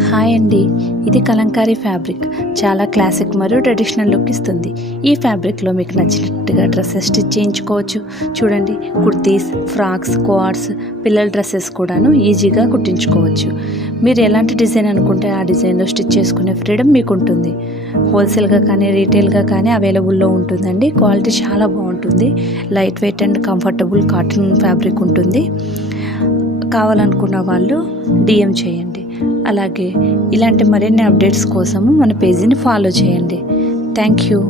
Hi అండి, ఇది Kalamkari fabric. చాలా క్లాసిక్ మరియు ట్రెడిషనల్ లుక్ ఇస్తుంది. ఈ ఫ్యాబ్రిక్లో మీకు నచ్చినట్టుగా డ్రెస్సెస్ స్టిచ్ చేయించుకోవచ్చు. చూడండి, కుర్తీస్, ఫ్రాక్స్, కోఆర్డ్స్, పిల్లల డ్రెస్సెస్ కూడాను ఈజీగా కుట్టించుకోవచ్చు. మీరు ఎలాంటి డిజైన్ అనుకుంటే ఆ డిజైన్లో స్టిచ్ చేసుకునే ఫ్రీడమ్ మీకు ఉంటుంది. హోల్సేల్గా కానీ రీటైల్గా కానీ అవైలబుల్లో ఉంటుందండి. క్వాలిటీ చాలా బాగుంటుంది. Light weight and comfortable cotton fabric ఉంటుంది. కావాలనుకున్న వాళ్ళు DM చేయండి. అలాగే ఇలాంటి మరిన్ని అప్డేట్స్ కోసము మన పేజీని ఫాలో చేయండి. Thank you.